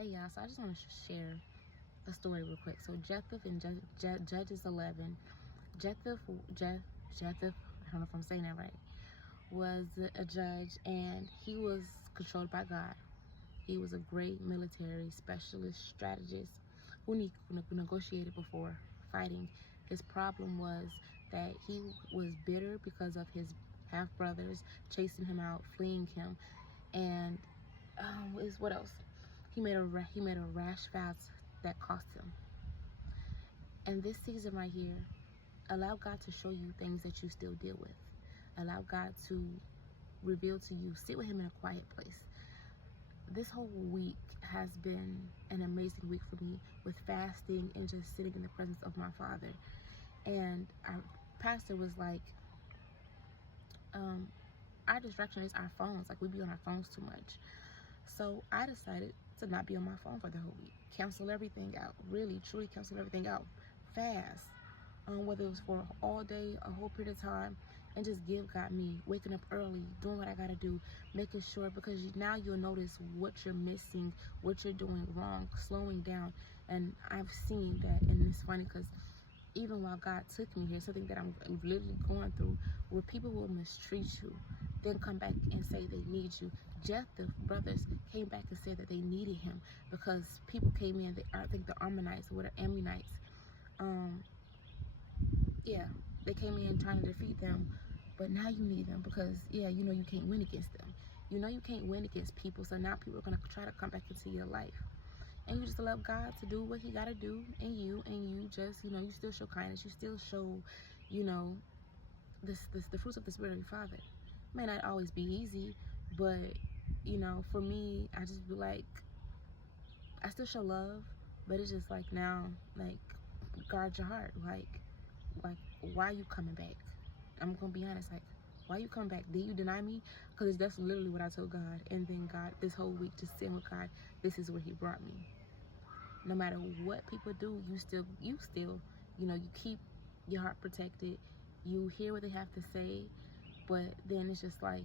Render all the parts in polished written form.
Hey y'all, so I just want to share a story real quick. So Jephthah in Judges 11, Jephthah, Jephthah, I don't know if I'm saying that right, was a judge, and he was controlled by God. He was a great military specialist strategist who negotiated before fighting. His problem was that he was bitter because of his half brothers chasing him out, fleeing him, and what else? He made a rash vow that cost him. And this season right here, allow God to show you things that you still deal with. Allow God to reveal to you. Sit with him in a quiet place. This whole week has been an amazing week for me, with fasting and just sitting in the presence of my Father. And our pastor was like, our distraction is our phones. Like, we be on our phones too much. So I decided to not be on my phone for the whole week. Cancel everything out. Really, truly cancel everything out. Fast. Whether it was for all day, a whole period of time, and just give God me. Waking up early, doing what I gotta do, making sure, because now you'll notice what you're missing, what you're doing wrong, slowing down. And I've seen that, and it's funny because even while God took me here, something that I'm literally going through, where people will mistreat you, then come back and say they need you. Jephthah's brothers came back and said that they needed him because people came in, I think the Ammonites or the Ammonites, they came in trying to defeat them, but now you need them because, you know you can't win against them. You know you can't win against people, so now people are going to try to come back into your life. And you just allow God to do what he got to do in you, and you just, you still show kindness. You still show, the fruits of the Spirit of your Father. It may not always be easy, but, for me, I just be like, I still show love, but it's just like now, like, guard your heart. Like, why are you coming back? I'm going to be honest, like, why are you coming back? Did you deny me? Because that's literally what I told God. And then God, this whole week, just sitting with God, this is where he brought me. No matter what people do, you still, you keep your heart protected. You hear what they have to say, but then it's just like,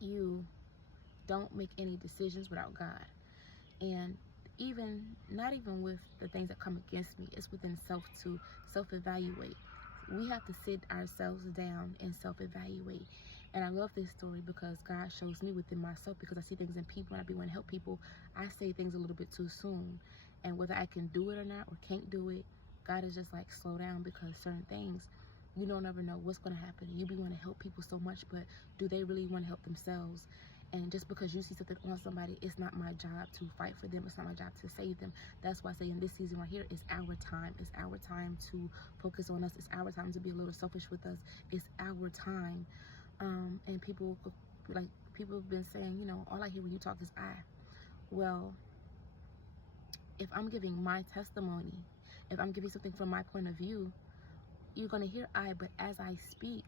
you don't make any decisions without God. And not even with the things that come against me, it's within self to self-evaluate. We have to sit ourselves down and self-evaluate. And I love this story because God shows me within myself, because I see things in people and I be wanting to help people. I say things a little bit too soon. And whether I can do it or not, or can't do it, God is just like, slow down, because certain things, you don't ever know what's going to happen. You be wanting to help people so much, but do they really want to help themselves? And just because you see something on somebody, it's not my job to fight for them. It's not my job to save them. That's why I say in this season right here, it's our time. It's our time to focus on us. It's our time to be a little selfish with us. It's our time. And people have been saying, all I hear when you talk is I. Well, if I'm giving my testimony, if I'm giving something from my point of view, you're going to hear I, but as I speak,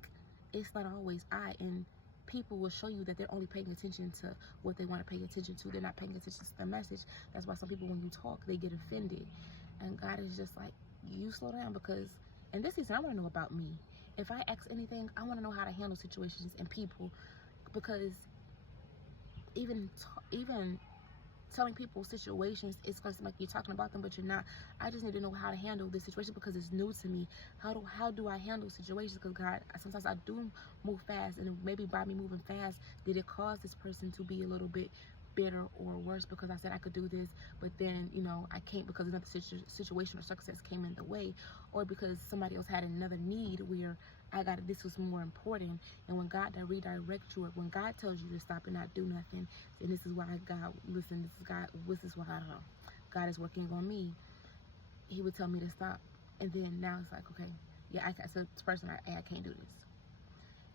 it's not always I. And people will show you that they're only paying attention to what they want to pay attention to. They're not paying attention to the message. That's why some people, when you talk, they get offended. And God is just like, you slow down, because in this season, I want to know about me. If I ask anything, I want to know how to handle situations and people, because even telling people situations, it's going to seem like you're talking about them, but you're not. I just need to know how to handle this situation because it's new to me. How do I handle situations? Because God, sometimes I do move fast, and maybe by me moving fast, did it cause this person to be a little bit bitter or worse because I said I could do this, but then, I can't because another situation or circumstance came in the way, or because somebody else had another need where this was more important. And when God redirects you, or when God tells you to stop and not do nothing, and this is why God, listen, this is why God is working on me. He would tell me to stop, and then now it's like, okay, yeah, so this person, I can't do this.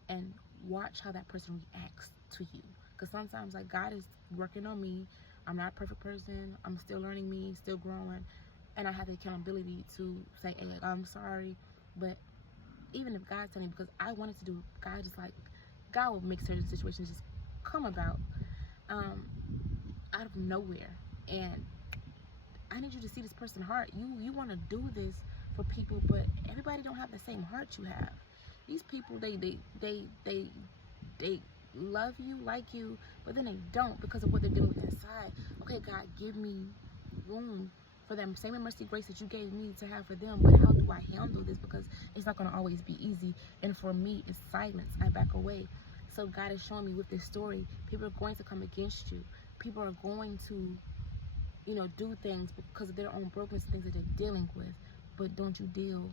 And watch how that person reacts to you. Because sometimes, like, God is working on me. I'm not a perfect person. I'm still learning me, still growing. And I have the accountability to say, hey, I'm sorry. But even if God's telling me, because I wanted to do, God will make certain situations just come about out of nowhere. And I need you to see this person's heart. You want to do this for people, but everybody don't have the same heart you have. These people, they love you, like you, but then they don't, because of what they're dealing with inside. Okay, okay, God, give me room for them same mercy grace that you gave me to have for them, but how do I handle this? Because it's not going to always be easy, and for me it's silence. I back away. So God is showing me with this story, people are going to come against you. People are going to, do things because of their own brokenness, things that they're dealing with. But don't you deal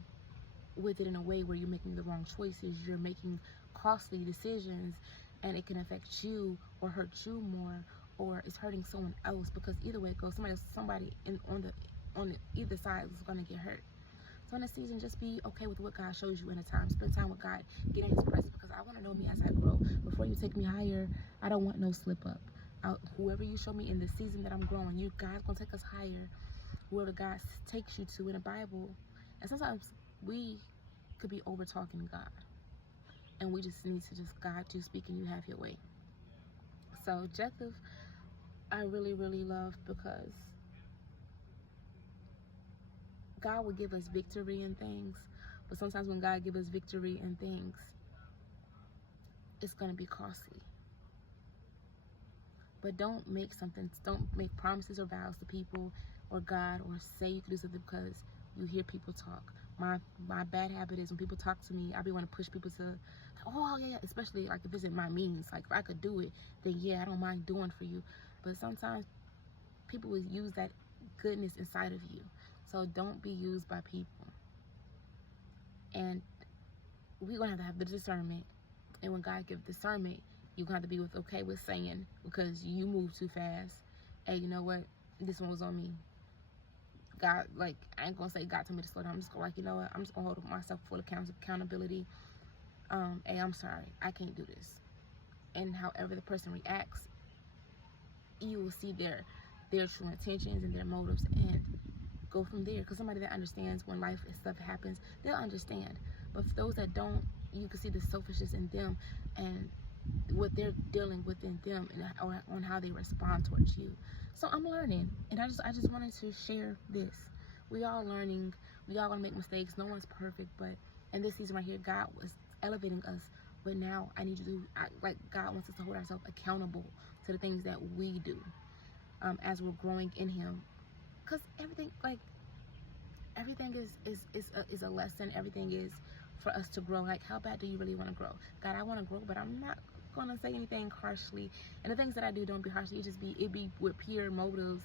with it in a way where you're making the wrong choices, you're making costly decisions, and it can affect you or hurt you more, or it's hurting someone else, because either way it goes, somebody on the either side is going to get hurt. So in this season, just be okay with what God shows you in a time. Spend time with God, get in His presence, because I want to know me as I grow. Before you take me higher, I don't want no slip up. Whoever you show me in the season that I'm growing, God's going to take us higher. Whoever God takes you to in the Bible. And sometimes we could be over talking God, and we just need to God, you speak and you have your way. So Jacob, I really, really love, because God will give us victory in things, but sometimes when God gives us victory in things, it's going to be costly. But don't make promises or vows to people or God, or say you can do something because you hear people talk. My bad habit is when people talk to me, I be want to push people to, oh yeah, especially like if it's in my means. Like if I could do it, then yeah, I don't mind doing for you. But sometimes people will use that goodness inside of you. So don't be used by people. And we're going to have the discernment. And when God gives discernment, you're going to have to be okay with saying, because you move too fast, hey, you know what? This one was on me. God, I ain't going to say God told me to slow down. I'm just going you know what? I'm just going to hold myself full accountability. Hey, I'm sorry. I can't do this. And however the person reacts, you will see their true intentions and their motives, and go from there. Because somebody that understands when life and stuff happens, they'll understand. But for those that don't, you can see the selfishness in them and what they're dealing with in them, and on how they respond towards you. So I'm learning, and I just wanted to share this. We all learning. We all gonna make mistakes. No one's perfect, but in this season right here, God was elevating us. But now I need you to God wants us to hold ourselves accountable to the things that we do, as we're growing in Him. Because everything is a lesson. Everything is for us to grow. Like, how bad do you really want to grow? God, I want to grow, but I'm not gonna say anything harshly. And the things that I do, don't be harshly. It be with pure motives.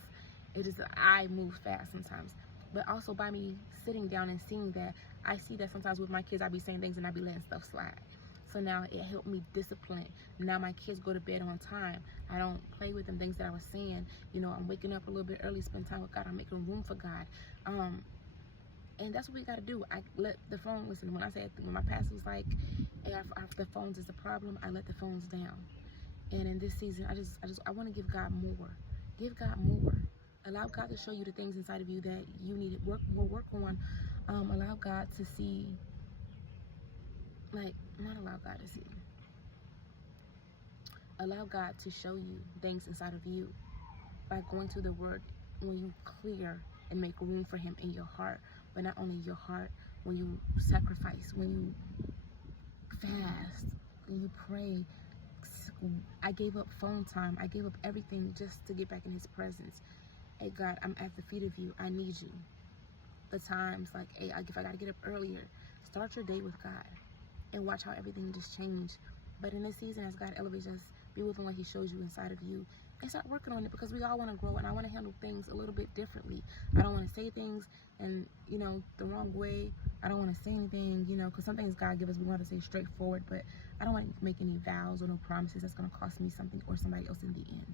I move fast sometimes. But also by me sitting down and seeing that, I see that sometimes with my kids, I be saying things and I be letting stuff slide. So now it helped me discipline. Now my kids go to bed on time. I don't play with them, things that I was saying. I'm waking up a little bit early, spend time with God. I'm making room for God. And that's what we got to do. I let the phone, listen, when my pastor was like, hey, if the phones is the problem, I let the phones down. And in this season, I want to give God more. Give God more. Allow God to show you the things inside of you that you need to work on. Allow God to see, not allow God to see. Allow God to show you things inside of you by going to the Word. When you clear and make room for Him in your heart, but not only your heart, when you sacrifice, when you fast, when you pray. I gave up phone time. I gave up everything just to get back in His presence. Hey God, I'm at the feet of you. I need you. The times, hey, if I gotta get up earlier, start your day with God and watch how everything just changed. But in this season, as God elevates us, be with Him what He shows you inside of you, and start working on it, because we all want to grow, and I want to handle things a little bit differently. I don't want to say things and the wrong way. I don't want to say anything, because some things God gives us, we want to say straightforward, but I don't want to make any vows or no promises that's going to cost me something or somebody else in the end.